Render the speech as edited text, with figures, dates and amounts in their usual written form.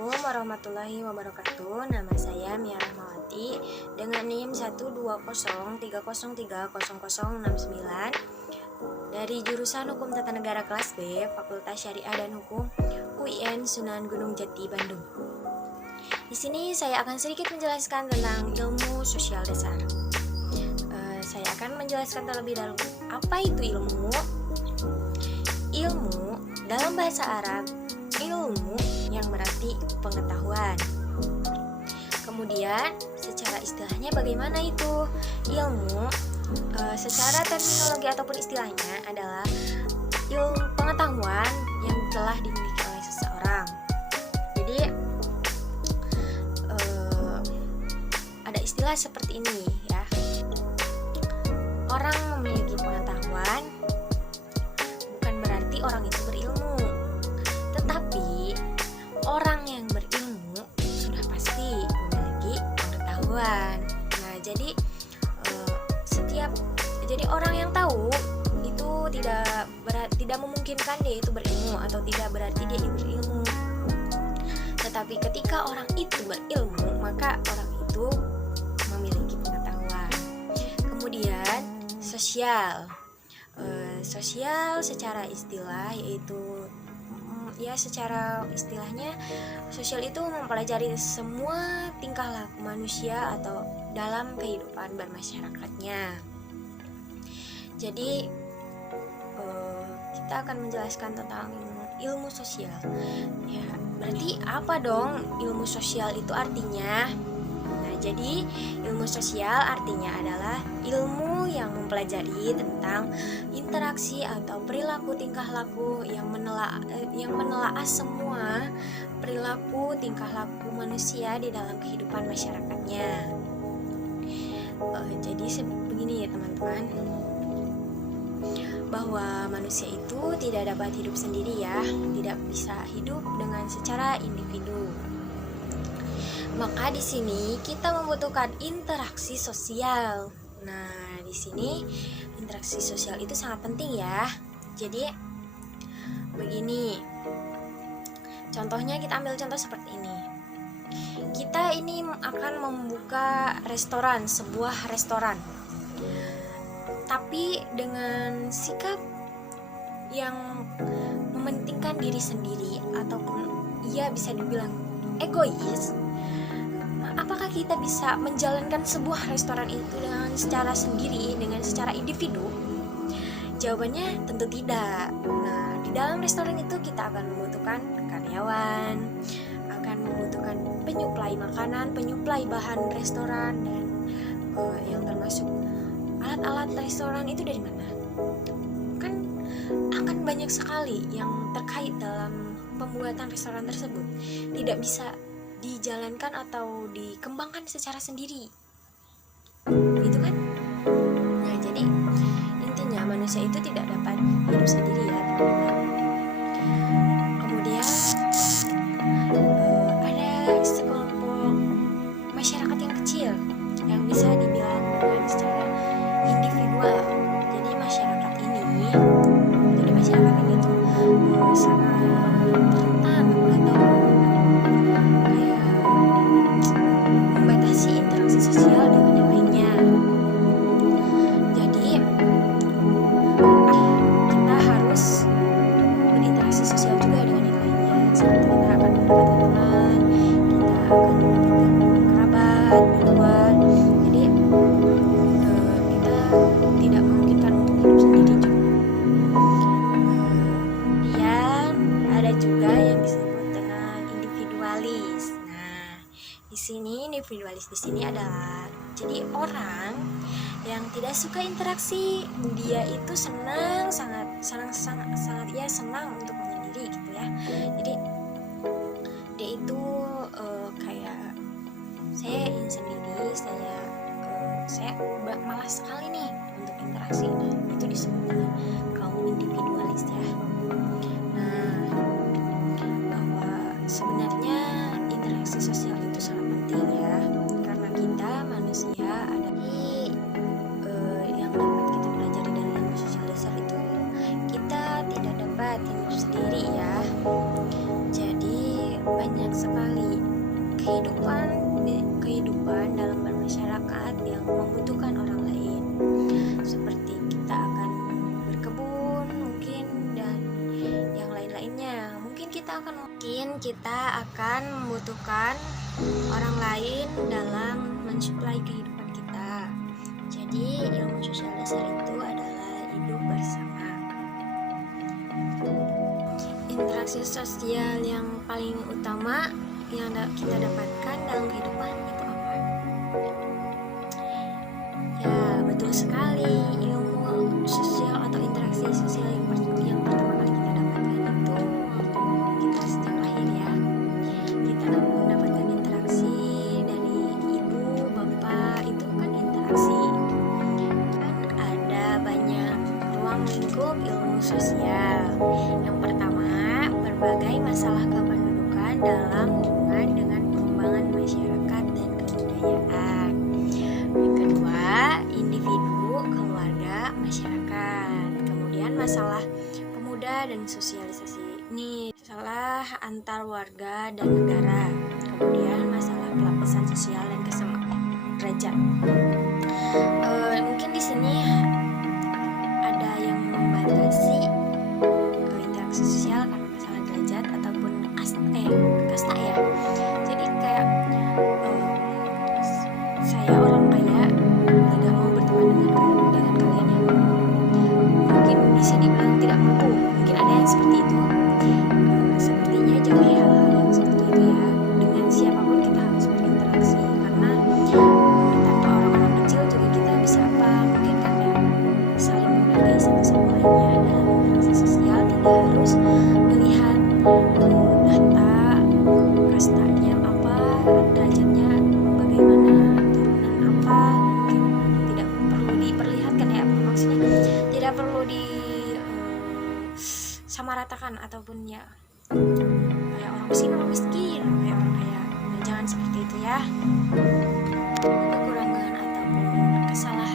Assalamualaikum warahmatullahi wabarakatuh. Nama saya Mia Rahmawati dengan NIM 12030303069 dari jurusan Hukum Tata Negara kelas B, Fakultas Syariah dan Hukum UIN Sunan Gunung Jati, Bandung. Di sini saya akan sedikit menjelaskan tentang ilmu sosial dasar. Saya akan menjelaskan terlebih dahulu apa itu ilmu. Ilmu dalam bahasa Arab, ilmu yang berarti pengetahuan. Kemudian secara istilahnya bagaimana itu? Ilmu secara terminologi ataupun istilahnya adalah ilmu pengetahuan yang telah dimiliki oleh seseorang. Jadi ada istilah seperti ini ya. Orang memiliki pengetahuan bukan berarti orang itu berilmu, tetapi orang yang berilmu sudah pasti memiliki pengetahuan. Nah, jadi jadi orang yang tahu itu tidak memungkinkan dia itu berilmu atau tidak berarti dia berilmu. Tetapi ketika orang itu berilmu, maka orang itu memiliki pengetahuan. Kemudian sosial. Sosial secara istilah yaitu secara istilahnya sosial itu mempelajari semua tingkah laku manusia atau dalam kehidupan bermasyarakatnya. Jadi kita akan menjelaskan tentang ilmu sosial. Ya, berarti apa dong ilmu sosial itu artinya? Nah, jadi ilmu sosial artinya adalah ilmu yang mempelajari tentang interaksi atau perilaku tingkah laku yang menelaah semua perilaku tingkah laku manusia di dalam kehidupan masyarakatnya. Jadi begini ya teman-teman, bahwa manusia itu tidak dapat hidup sendiri ya, tidak bisa hidup dengan secara individu. Maka di sini kita membutuhkan interaksi sosial. Nah, di sini interaksi sosial itu sangat penting ya. Jadi begini. Contohnya kita ambil contoh seperti ini. Kita ini akan membuka restoran, sebuah restoran. Tapi dengan sikap yang mementingkan diri sendiri ataupun ia bisa dibilang egois, apakah kita bisa menjalankan sebuah restoran itu dengan secara sendiri, dengan secara individu? Jawabannya tentu tidak. Nah, di dalam restoran itu kita akan membutuhkan karyawan, akan membutuhkan penyuplai makanan, penyuplai bahan restoran, dan yang termasuk alat-alat restoran itu dari mana? Kan akan banyak sekali yang terkait dalam pembuatan restoran tersebut. Tidak bisa dijalankan atau dikembangkan secara sendiri. Gitu kan? Nah, jadi intinya manusia itu tidak dapat hidup sendiri ya, teman-teman. Kemudian ada sekelompok masyarakat yang kecil yang bisa dibilang dengan secara individual. Jadi masyarakat ini tuh sangat rentan atau kayak membatasi interaksi sosial dengan yang lainnya. Jadi kita harus berinteraksi sosial juga dengan yang lainnya. Seperti kita akan mendapatkan teman, kita akan mendapatkan kerabat, kawan. Jadi kita tidak memungkinkan untuk hidup sendiri juga. Kemudian ada juga yang disebut dengan individualis. Nah, di sini individualis di sini adalah jadi orang yang tidak suka interaksi. Dia itu senang untuk menyendiri gitu ya. Jadi dia itu kayak saya ingin sendiri, saya malas sekali nih untuk interaksi. Nah, itu disebut dengan kaum individualis ya. Nah, bahwa sebenarnya interaksi sosial itu sangat penting ya, karena kita manusia ada yang dapat kita pelajari dari ilmu sosial dasar itu, kita tidak dapat hidup sendiri ya. Jadi banyak sekali kita akan membutuhkan orang lain dalam mensuplai kehidupan kita. Jadi ilmu sosial dasar itu adalah hidup bersama. Interaksi sosial yang paling utama yang kita dapatkan dalam kehidupan itu apa? Ya, betul sekali, ilmu sosial atau interaksi sosial yang pertama kali kita dapatkan itu waktu kita sejak lahir ya. Kita mendapatkan interaksi dari ibu, bapak, itu kan interaksi. Kan ada banyak ruang lingkup ilmu sosial. Yang pertama, berbagai masalah kependudukan dalam hubungan dengan pengembangan masyarakat dan kebudayaan. Yang kedua, individu, keluarga, masyarakat. Kemudian masalah pemuda dan sosialisasi. Ini masalah antar warga dan negara. Kemudian masalah pelapisan sosial dan kesamaan derajat. Mungkin di sini ada yang membatasi interaksi sosial karena masalah derajat ataupun kasta ya. Jadi kayak saya orang kaya tidak mau berteman dengan kalian yang mungkin bisa dibilang tidak mampu. Mungkin ada yang seperti itu. Sepertinya jauhi hal-hal yang seperti itu ya. Dengan siapapun kita harus berinteraksi, karena tanpa orang-orang kecil juga kita bisa apa? Mungkin kan ya saling menghargai satu sama lainnya dalam interaksi sosial. Tidak harus melihat data kastanya apa, derajatnya bagaimana, turunan apa, mungkin tidak perlu diperlihatkan ya, maksudnya tidak perlu samaratakan ataupun ya kayak orang miskin, kayak orang kaya. Jangan seperti itu ya. Kekurangan ataupun kesalahan